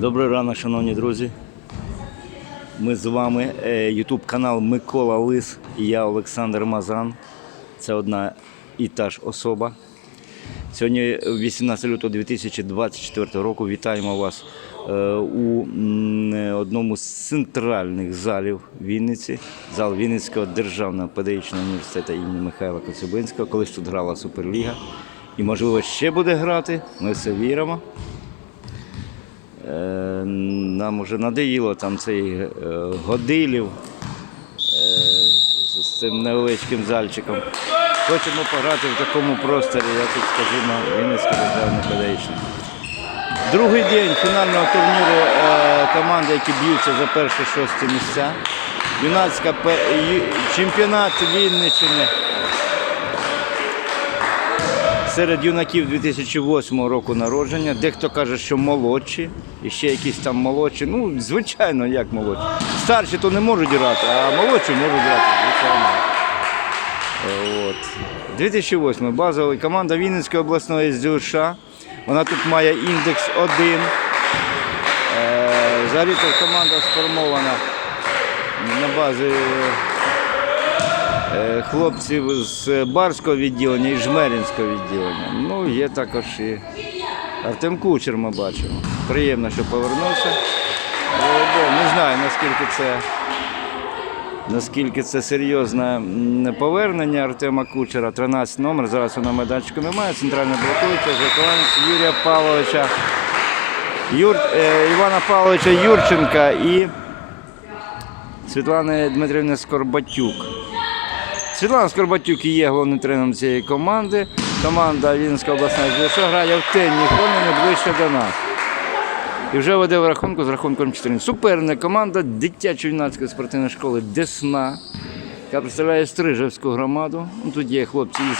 Добрий ранок, шановні друзі. Ми з вами. Ютуб канал Микола Лис і я Олександр Мазан. Це одна і та ж особа. Сьогодні 18 лютого 2024 року вітаємо вас е, у одному з центральних залів Вінниці, зал Вінницького державного педагогічного університету імені Михайла Коцюбинського. Колись тут грала Суперліга. І, можливо, ще буде грати. Ми все віримо. Е, Нам уже надоїло там цей е, годилів е, з- цим невеличким зальчиком. Хочемо пограти в такому просторі, як тут, скажімо, Вінницький державний педагогічний. Другий день фінального турніру команди, які б'ються за перші шості місця. Юнацька чемпіонат Вінниччини серед юнаків 2008 року народження. Дехто каже, що молодші, і ще якісь там молодші. Ну, звичайно, як молодші. Старші то не можуть грати, а молодші можуть грати, звичайно. От. 2008 базова команда Вінницької обласної СДЮШ. Вона тут має індекс 1. Е, Взагалі то команда сформована на базі хлопців з Барського відділення і Жмеринського відділення. Ну, є також і Артем Кучер, ми бачимо. Приємно, що повернувся. Не знаю, наскільки це, наскільки це серйозне повернення Артема Кучера. 13 номер. Зараз вона майданчику немає. Центральний блокуюча, Жакованець Юрія Павловича, Юр, е, Івана Павловича Юрченка і Світлани Дмитрівни Скорбатюк. Світлана Скорбатюк є головним тренером цієї команди. Команда Вінницька обласна ЗВШ грає в темні хвилини ближче до нас. І вже веде в рахунку з рахунком 4. Суперник команда дитячо-юнацької спортивної школи Десна, яка представляє Стрижевську громаду. Ну, Тут є хлопці із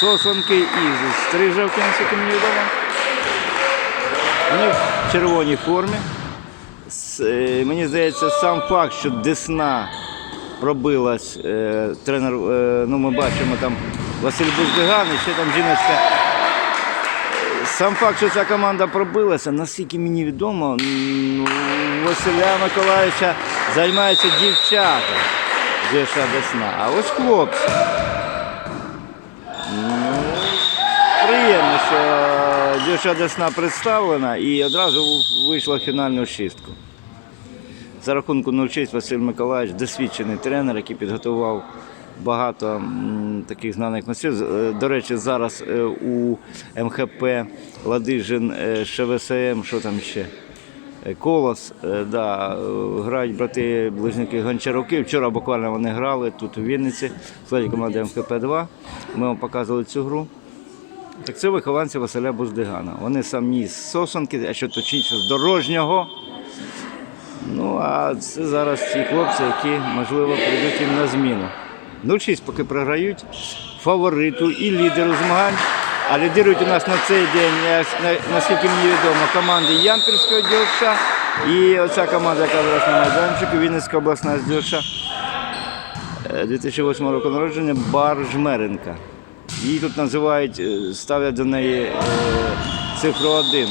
Сосонки і з Стрижевки, наскільки мені відомо. Вони в червоній формі. Е, Мені здається, сам факт, що Десна пробилась, е, тренер, е, ну ми бачимо там Василь Буздиган і ще там жіночка. Сам факт, що ця команда пробилася, наскільки мені відомо, Василя Миколаївича займаються дівчата Деша Десна. А ось хлопці. Ну, приємно, що Дівча Десна представлена і одразу вийшла фінальну шістку. За рахунку 0-6 Василь Миколаївич досвідчений тренер, який підготував багато таких знаних майстрів. Е, До речі, зараз е, у МХП Ладижин е, ШВСМ, що там ще? Колос, да, грають брати близнюки Гончаруки. Вчора буквально вони грали тут у Вінниці, в складі команди МХП-2. Ми вам показували цю гру. Так це вихованці Василя Буздигана. Вони самі з Сосонки, а що точніше з дорожнього. Ну, а це зараз ті хлопці, які, можливо, прийдуть їм на зміну. 0-6 поки програють фавориту і лідеру змагань. А лідирують у нас на цей день, е, наскільки мені відомо, команди Ямпірського ділша і оця команда, яка зараз на майданчику, Вінницька обласна зділша 2008 року народження Бар Жмеренка. Її тут називають, е, ставлять до неї е, цифру 1.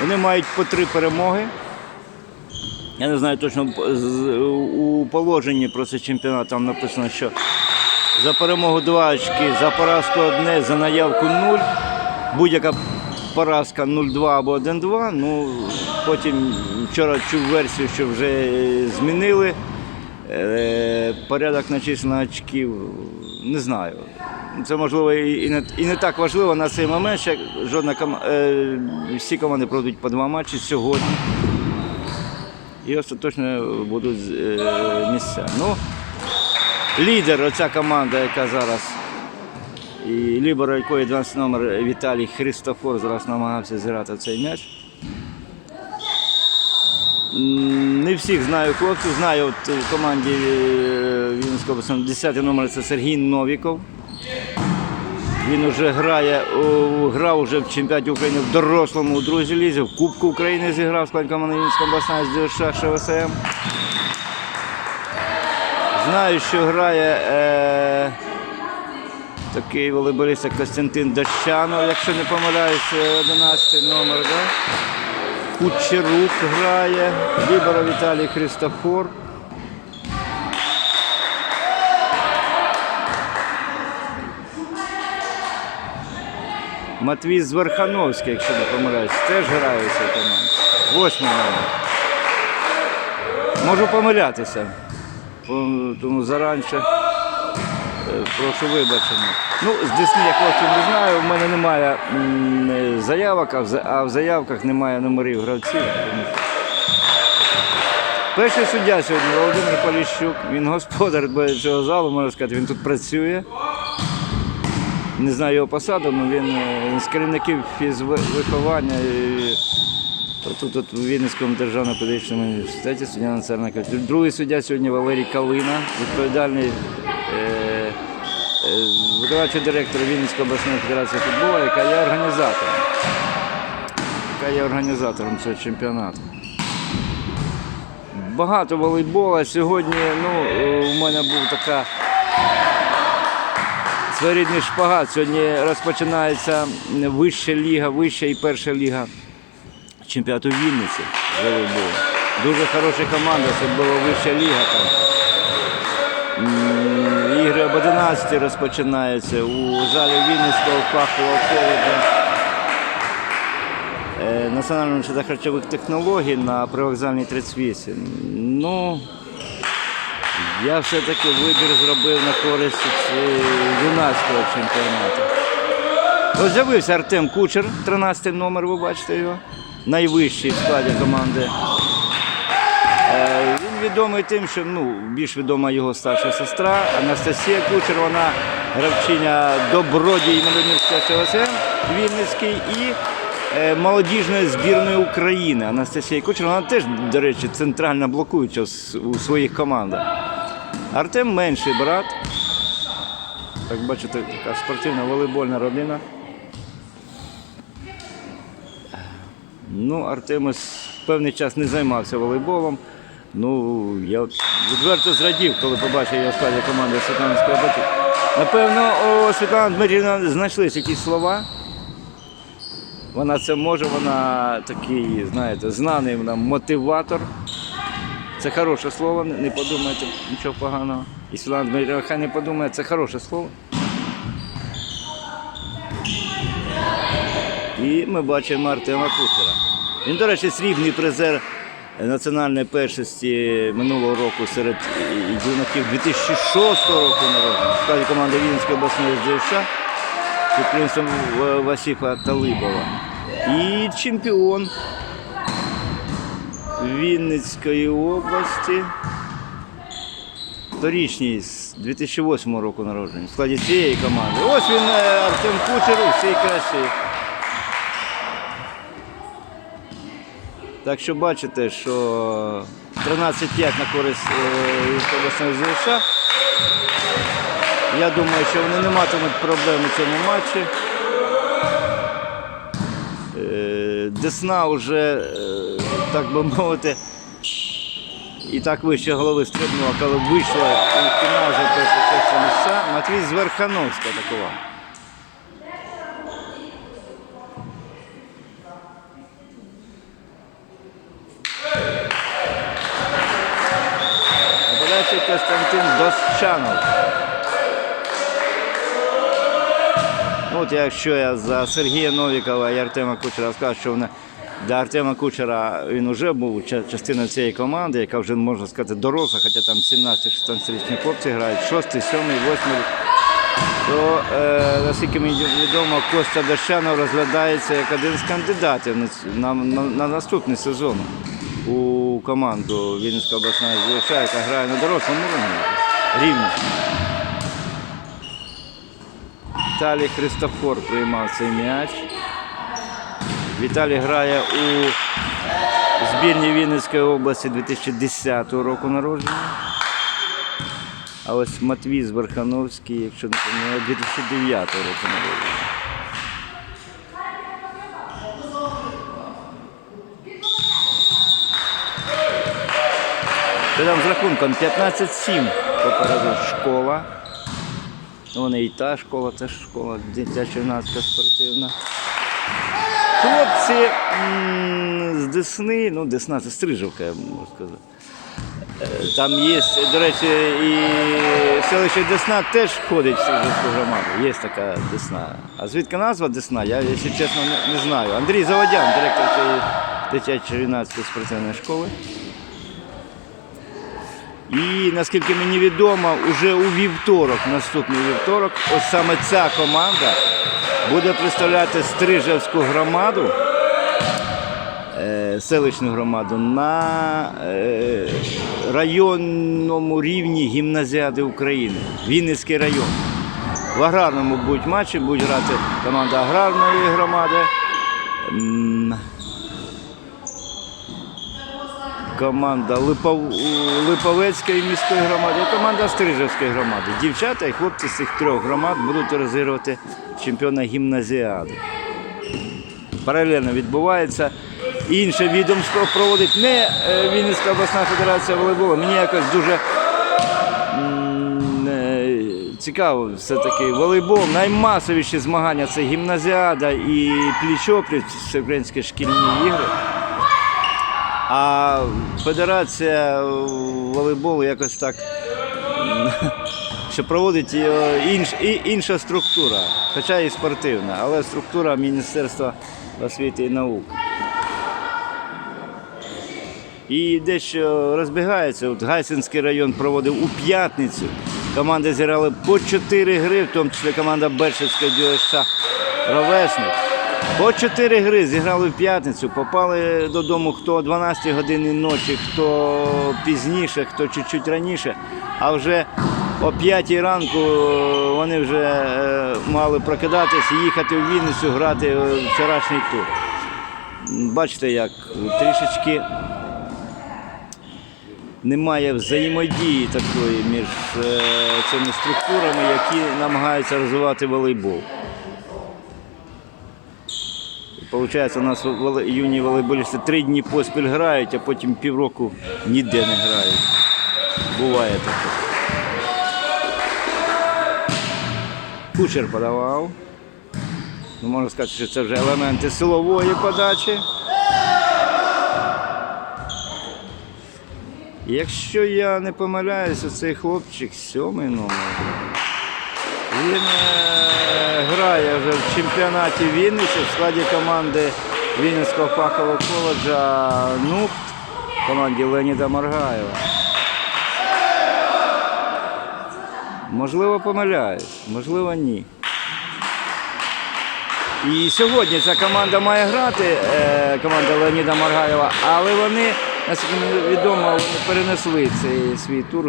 Вони мають по три перемоги. Я не знаю точно у положенні про цей чемпіонат там написано, що за перемогу два очки, за поразку одне, за наявку нуль. Будь-яка поразка 0-2 або 1-2. Ну, потім вчора чув версію, що вже змінили е, порядок начислення очків. Не знаю. Це можливо і не, і не так важливо на цей момент. Ще жодна кома- е, всі команди пройдуть по два матчі сьогодні. І остаточно будуть е, місця. Ну, лідер, оця команда, яка зараз, і лібер, якої 12 номер Віталій Христофор зараз намагався зіграти цей м'яч. Не всіх знаю хлопців, знаю от в команді е, Вінницького 10 номер це Сергій Новіков. Він вже грає, у- грав уже в чемпіонаті України в дорослому у другій лізі, в Кубку України зіграв складі команди Вінницька обласна СДШ ШВСМ. Знаю, що грає. Е, Такий волейболіст як Костянтин Дощанов, якщо не помиляюсь, 11 номер, да? Кучерук грає, Віборов Віталій Христофор. Матвій Зверхановський, якщо не помиляюсь, теж грає у цій. Восьмий номер. Можу помилятися. Тому заранше е, прошу вибачення. Ну, з Десни я хлопців не знаю. У мене немає заявок, в, а в заявках немає номерів гравців. Перший суддя сьогодні Володимир Поліщук. Він господар цього залу, можна сказати, він тут працює. Не знаю його посаду, але він, е, з керівників фізвиховання. Тут, тут в Вінницькому державному педагогічному університеті суддя національного комітету. Другий суддя сьогодні Валерій Калина, відповідальний е, е, виконавчий директор Вінницької обласної федерації футболу, яка є організатором. Яка є організатором цього чемпіонату. Багато волейбола. Сьогодні ну, у мене був така своєрідний шпагат. Сьогодні розпочинається вища ліга, вища і перша ліга чемпіонату Вінниці. Дуже хороша команда, це була вища ліга там. Ігри об 11 розпочинаються у залі Вінницького фахового коледжу. Е, Національного харчових технологій на привокзальній 38. Ну, я все-таки вибір зробив на користь е, юнацького чемпіонату. Ось з'явився Артем Кучер, 13 номер, ви бачите його, найвищий в складі команди. Е, Він відомий тим, що ну, більш відома його старша сестра Анастасія Кучер, вона гравчиня добродій Медонівського СВСМ Вінницький і молодіжної збірної України. Анастасія Кучер, вона теж, до речі, центрально блокуюча у своїх командах. Артем менший брат. Так бачите, така спортивна волейбольна родина. Ну, Артем ось певний час не займався волейболом. Ну, я відверто зрадів, коли побачив в складі команди Світлани Скорбатюк. Напевно, у Світлани Дмитрівна знайшлись якісь слова. Вона це може, вона такий, знаєте, знаний вона мотиватор. Це хороше слово, не подумайте нічого поганого. І Світлана Дмитрівна хай не подумає, це хороше слово. І ми бачимо Артема Кучера. Він, до речі, срібний призер національної першості минулого року серед юнаків 2006 року народження в складі команди Вінницької обласної ЗШ під керівництвом Васіфа Талибова. І чемпіон Вінницької області. Торічній з 2008 року народження в складі цієї команди. Ось він е, Артем Кучер у всій красі. Так що бачите, що 13-5 на користь е, Вінницької обласної Я думаю, що вони не матимуть проблем у цьому матчі. Е, Десна вже, е, так би мовити, і так вище голови стрибнула, коли вийшла у фінал вже перше місця. Матвій Зверхановська атакував. Нападаючий Костянтин Досчанов. Ну, От якщо я за Сергія Новікова і Артема Кучера скажу, що вона для Артема Кучера він вже був частиною цієї команди, яка вже можна сказати доросла, хоча там 17-16-річні хлопці грають, 6, 7, 8. То, е, наскільки мені відомо, Костя Дощанов розглядається як один з кандидатів на, на, на, на наступний сезон у команду Вінницька обласна ЗВШ, яка грає на дорослому рівні. Віталій Христофор приймав цей м'яч. Віталій грає у збірні Вінницької області 2010 року народження. А ось Матвій Зверхановський, якщо не помиляю, 2009 року народження. Та там з рахунком 15-7 попереду школа. Ну, Вони і та школа, теж школа, дитяча юнацька спортивна. Хлопці з Десни, ну Десна це Стрижівка, я можу сказати. Е, Там є, до речі, і селище Десна теж входить в Стрижівську громаду. Є така Десна. А звідки назва Десна, я, якщо чесно, не, знаю. Андрій Заводян, директор цієї дитячої юнацької спортивної школи. І наскільки мені відомо, уже у вівторок, наступний вівторок, ось саме ця команда буде представляти Стрижевську громаду, е, селищну громаду на е, районному рівні гімназіади України, Вінницький район. В аграрному будуть матчі, будуть грати команда аграрної громади. Команда Липов... Липовецької міської громади і команда Стрижевської громади. Дівчата і хлопці з цих трьох громад будуть розігрувати чемпіона гімназіади. Паралельно відбувається. Інше відомство проводить не е, Вінницька обласна федерація волейболу. Мені якось дуже е, цікаво все-таки волейбол. Наймасовіші змагання це гімназіада і пліч-опліч, всеукраїнські шкільні ігри. А федерація волейболу якось так, що проводить інш, і- інша структура, хоча і спортивна, але структура Міністерства освіти і науки. І дещо розбігається. От Гайсинський район проводив у п'ятницю. Команди зіграли по 4 гри, в тому числі команда Бершевська ДЮСШ Ровесник. По 4 гри зіграли в п'ятницю, попали додому хто о 12 годині ночі, хто пізніше, хто чуть-чуть раніше. А вже о 5 ранку е, вони вже е, мали прокидатися, їхати в Вінницю, грати е, вчорашній тур. Бачите, як трішечки немає взаємодії такої між цими структурами, які намагаються розвивати волейбол. Получається, у нас юні волейболісти три дні поспіль грають, а потім півроку ніде не грають. Буває таке. Кучер подавав. Ну, можна сказати, що це вже елементи силової подачі. Якщо я не помиляюся, цей хлопчик сьомий номер. Він е, грає вже в чемпіонаті Вінниці в складі команди Вінницького фахового коледжа НУХТ, команді Леоніда Маргаєва. Можливо, помиляюсь, можливо, ні. І сьогодні ця команда має грати, е, команда Леоніда Маргаєва, але вони, наскільки відомо, перенесли цей свій тур,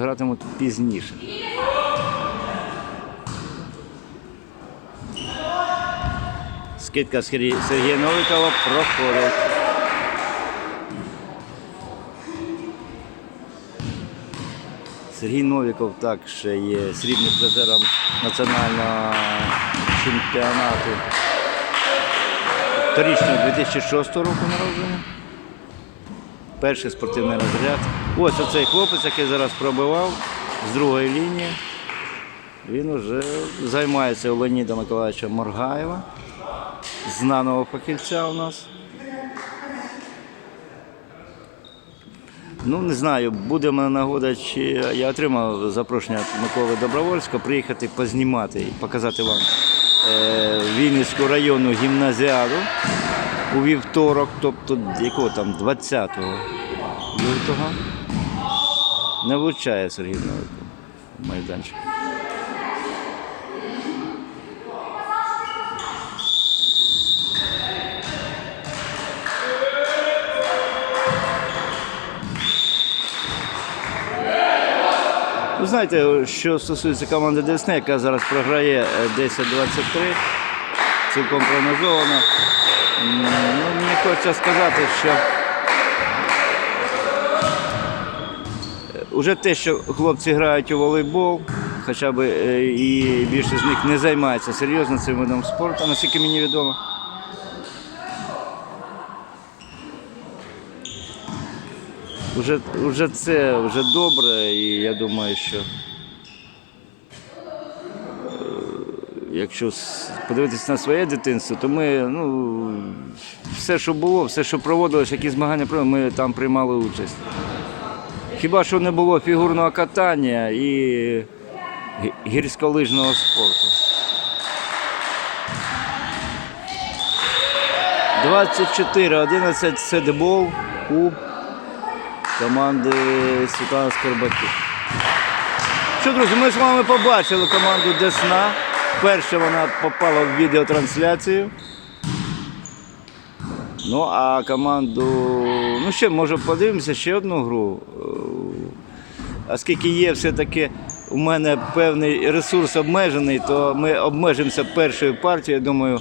гратимуть пізніше. Скидка Сергія Новикова проходить. Сергій Новіков так ще є срібним призером національного чемпіонату. Торічного 2006 року народження. Перший спортивний розряд. Ось оцей хлопець, який зараз пробивав з другої лінії. Він вже займається у Леоніда Миколаївича Моргаєва, знаного фахівця у нас. Ну, не знаю, буде мене нагода, чи я отримав запрошення від Миколи Добровольського приїхати познімати і показати вам е, Вінницьку районну гімназіаду у вівторок, тобто якого там 20 лютого. Не влучає Сергій Новиков майданчик. Знаєте, що стосується команди Десни, яка зараз програє е, 10-23, цілком прогнозовано. Ну, мені хочеться сказати, що е, уже те, що хлопці грають у волейбол, хоча б е, і більшість з них не займається серйозно цим видом спорту, наскільки мені відомо. Уже, уже це вже добре, і я думаю, що якщо подивитися на своє дитинство, то ми ну, все, що було, все, що проводилось, які змагання ми там приймали участь. Хіба що не було фігурного катання і гірськолижного спорту. 24-11 седбол у команди Світлана Скорбатюк. Що, друзі, ми з вами побачили команду Десна. Вперше вона попала в відеотрансляцію. Ну, а команду. Ну, ще, може, подивимося ще одну гру. Е, Оскільки є все-таки у мене певний ресурс обмежений, то ми обмежимося першою партією. Я думаю,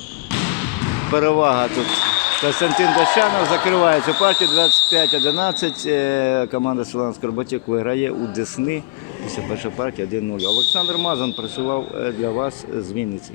перевага тут. Константин Дощанов закриває цю партію 25-11. Е, Команда Селан Скорботік виграє у Десни. Після першої партії 1-0. Олександр Мазан працював е, для вас з Вінниці.